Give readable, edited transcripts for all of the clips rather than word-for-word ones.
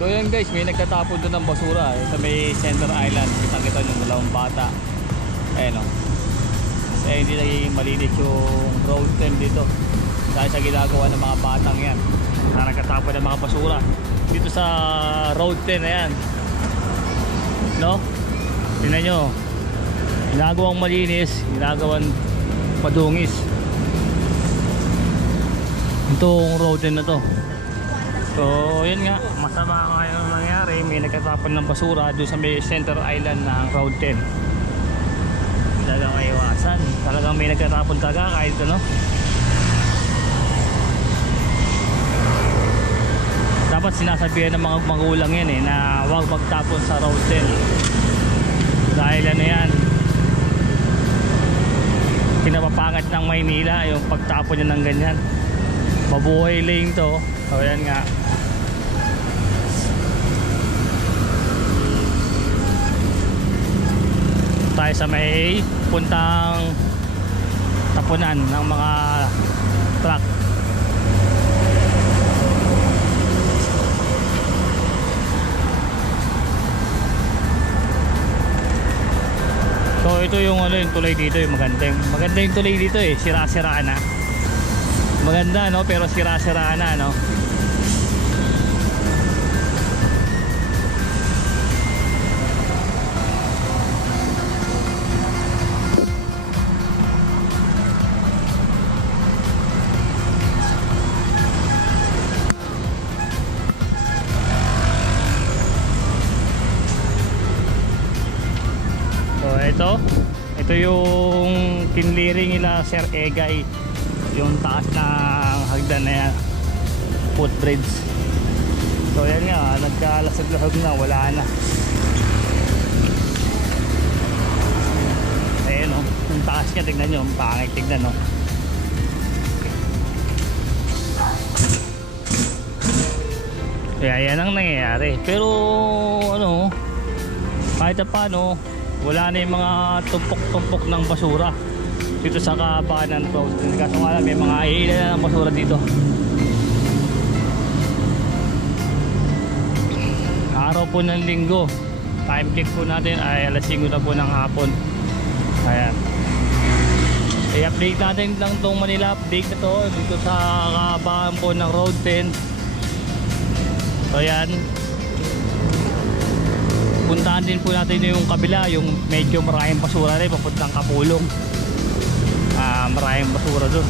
So yun guys, may nagtatapon doon ng basura sa may Center Island. Kitang-kita yung dalawang bata. Ayan o. Kaya hindi naging malinis yung road 10 dito dahil sa ginagawa ng mga batang yan na nagtatapon ng mga basura dito sa road 10 na yan. No? Tingnan nyo, ginagawang malinis, ginagawang padungis itong road 10 na to. So yun nga, masama ngayon ang nangyari. May nagtatapon ng basura doon sa may Center Island ng road 10. Talagang maiwasan, talagang may nagtatapon talaga kahit ano. Dapat sinasabihan ng mga magulang yan na huwag magtapon sa road 10 dahil ano yan, pinapapangat ng Maynila yung pagtapon yan ng ganyan. Mabuhay lane to. So yan nga, tayo sa may puntang tapunan ng mga truck. So ito yung ano, yung tulay dito, yung maganda yung tulay dito sira-sira na. Maganda no, pero sira-sira na no. Ito yung kinliring nila Sir Egay, yung taas ng hagdan na yan, footbridge. So yan nga, nagkalasag-lasag na, wala na. Ayan o, yung taas niya, tignan nyo, pangit tignan o. Kaya yan ang nangyayari. Pero ano, kahit paano, wala na yung mga tumpok-tumpok ng basura dito sa kabanan road. Kaso nga lang, may mga ilan na ng basura dito. Araw po ng linggo, time check po natin ay alas 5 na po ng hapon. Ayan, i-update natin lang itong Manila update na to dito sa kabanan po ng road 10. So ayan, puntahan din po natin yung kabila, yung medyo maraming basura rin papuntang Kapulong. Maraming basura doon.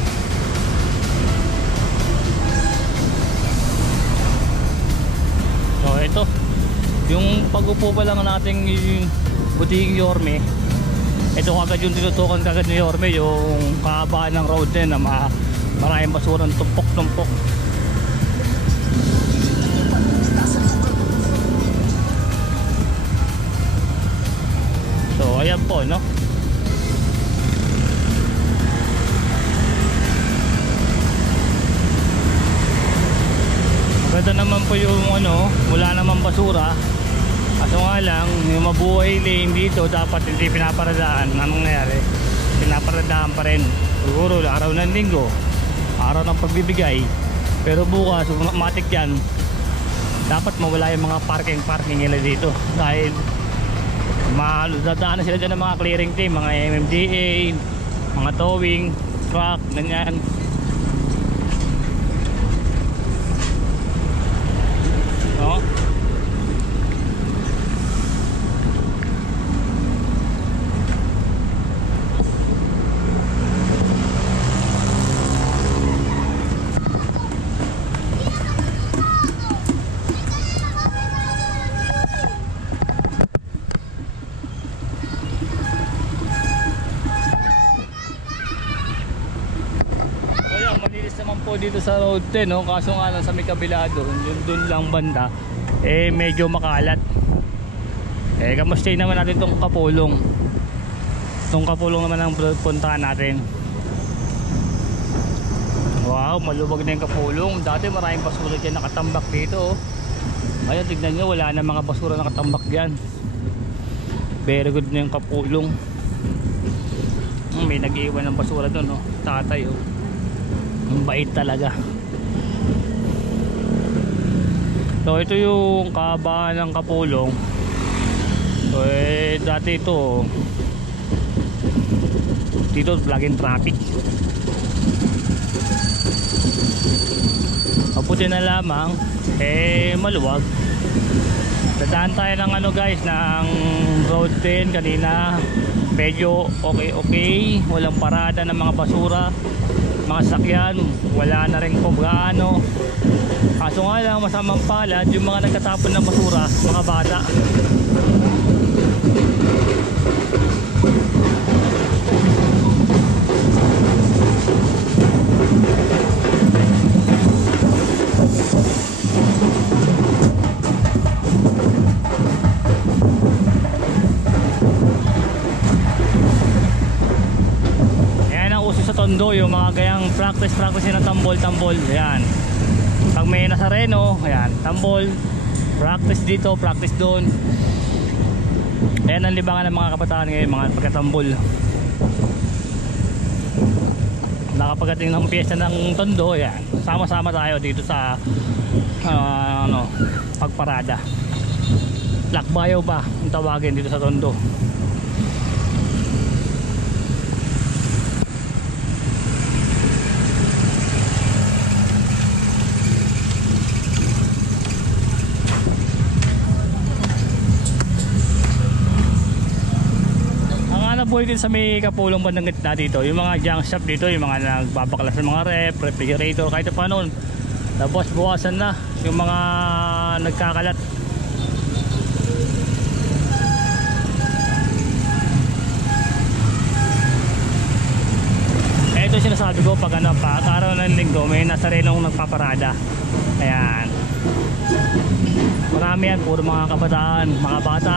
So ito, yung pag-upo pa lang natin yung Butiging Yorme, ito kagad yung tinutukan kagad ni Yorme, yung kahabaan ng road din na maraming basura, tumpok-tumpok. So ayan po no. Maganda naman po yung ano, wala naman basura. Kaso nga lang, yung mabuhay lane dito dapat hindi pinaparadaan. Anong nangyari? Pinaparadaan pa rin. Siguro araw ng linggo, araw ng pagbibigay. Pero bukas, matik yan, dapat mawala yung mga parking nila dito. Dahil dadaanan sila dyan ng mga clearing team, mga MMDA, mga towing truck, ganyan. No? Dito sa road 10 no, kaso nga lang sa may kabila doon, yung doon lang banda medyo makalat. Kamustahin naman natin tong Kapulong. Tong Kapulong naman ang puntahan natin. Wow, malubog na yung Kapulong. Dati maraming basura dyan nakatambak dito. Ngayon tignan nyo, wala na mga basura nakatambak dyan. Very good na yung Kapulong. May nag-iwan ng basura doon, no? Tatay, oh. Ang bait talaga. So ito yung kahabaan ng Kapulong. So dati ito dito laging traffic. Mabuti na lamang maluwag. Dadaan tayo ng ano guys, ng road 10 kanina. Medyo okay, walang parada ng mga basura, mga sakyan, wala na rin kung gaano. Kaso nga lang, masamang palad yung mga nagkatapon ng basura, mga bata. Tondo, yung mga gayang practice ng tambol. Ayan, pag may Nazareno, ayan, tambol, practice dito, practice doon. Ayan ang libangan ng mga kabataan ngayon, mga pagkatambol. Nakapagating ng piyesta ng Tondo, ayan, sama-sama tayo dito sa pagparada. Lakbayaw ba ang tawagin dito sa Tondo. Buhay din sa may Kapulong bandang gitna dito, yung mga junk shop dito, yung mga nagbabaklas ng mga refrigerator, kahit pa noon buwasan na yung mga nagkakalat. Ito sinasabi ko, pag araw ng linggo may Nazarenong nagpaparada. Ayan, marami yan, puro mga kabataan, mga bata.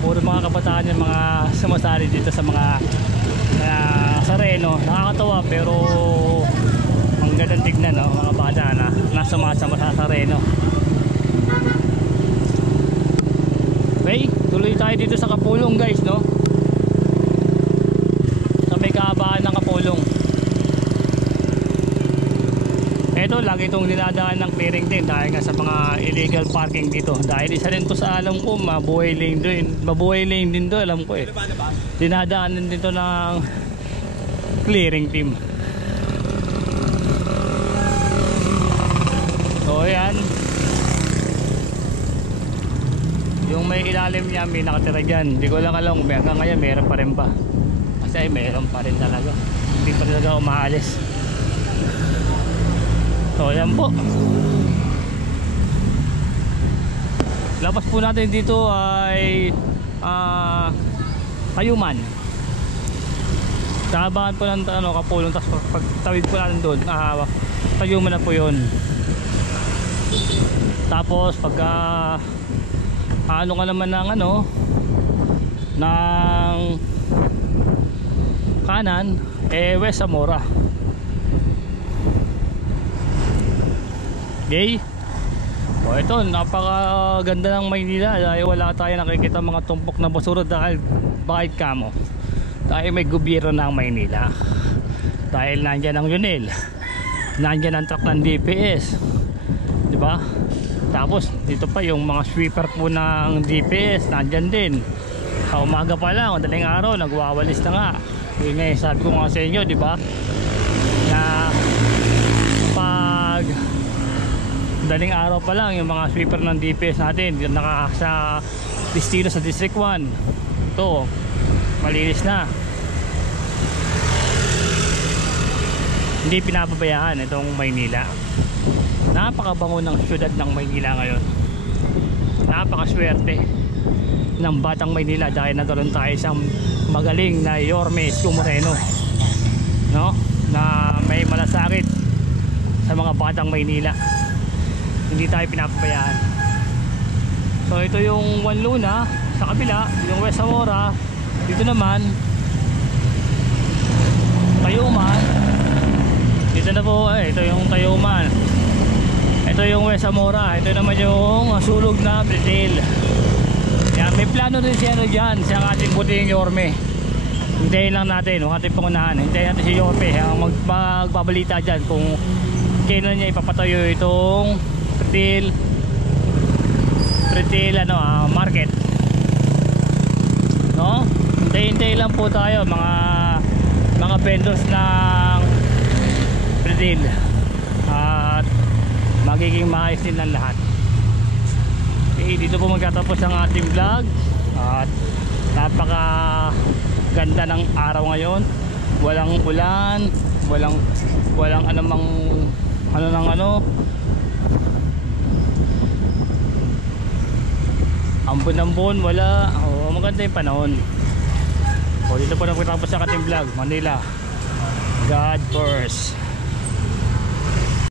Puro mga kabataan yung mga sumasali dito sa mga Nazareno. Nakakatawa pero ang gandang tignan, no? Mga bata na sumasama sa Nazareno. Okay, tuloy tayo dito sa Kapulong guys, no? Sa may kahabaan ng Kapulong. Ito, lagi itong dinadaan ng clearing din dahil nga sa mga illegal parking dito. Dahil isa rin to sa alam ko, mabuhay lane din doon, alam ko dinadaan din dito ng clearing team. So ayan, yung may ilalim niya, may nakatira dyan. Hindi ko lang alam kung hanggang ngayon meron pa rin ba. Kasi meron pa rin talaga, hindi pa talaga umaalis. So ayan po, labas po natin dito ay Tayuman. Kahabaan po ng Kapulong, tapos pag tawid po natin doon, Tayuman na po yun. Tapos pagka ano ka naman ng ng kanan, West Zamora. Okay. O ito, napakaganda ng Maynila dahil wala tayo nakikita mga tumpok na basura. Dahil bakit kamo? Dahil may gobyerno ng Maynila. Dahil nandyan ang UNIL, nandyan ang truck ng DPS, diba? Tapos dito pa yung mga sweeper po ng DPS, nandyan din. Sa umaga pa lang, madaling araw, nagwawalis na nga. Yun nga, sabi ko nga sa inyo, diba, na pag daling araw pa lang yung mga sweeper ng DPS natin sa destino sa District 1, ito malinis na, hindi pinapabayaan itong Maynila. Napakabango ng syudad ng Maynila ngayon. Napakaswerte ng batang Maynila dahil nagkaroon tayo isang magaling na Yorme Isko Moreno, no? Na may malasakit sa mga batang Maynila. Hindi tayo pinapabayaan. So ito yung Juan Luna sa kabila, yung West Zamora dito naman, Tayuman dito na po, ito yung Tayuman. Ito yung West Zamora. Ito naman yung sulog na Brazil. Yan, may plano din siya dyan sa ating puting Yorme. Hintayin lang natin, huwag ating pangunahan. Hintayin natin si Yorme ang magbabalita dyan kung kailan niya ipapatayo itong retail market. No? Hintayin lang po tayo mga vendors ng retail. At magiging maayos din ang lahat. Okay, dito po magtatapos ang ating vlog. At napaka ganda ng araw ngayon. Walang ulan, walang anumang ambon wala. Maganda yung panahon. Dito po nagtatapos ang ating vlog. Manila, God first.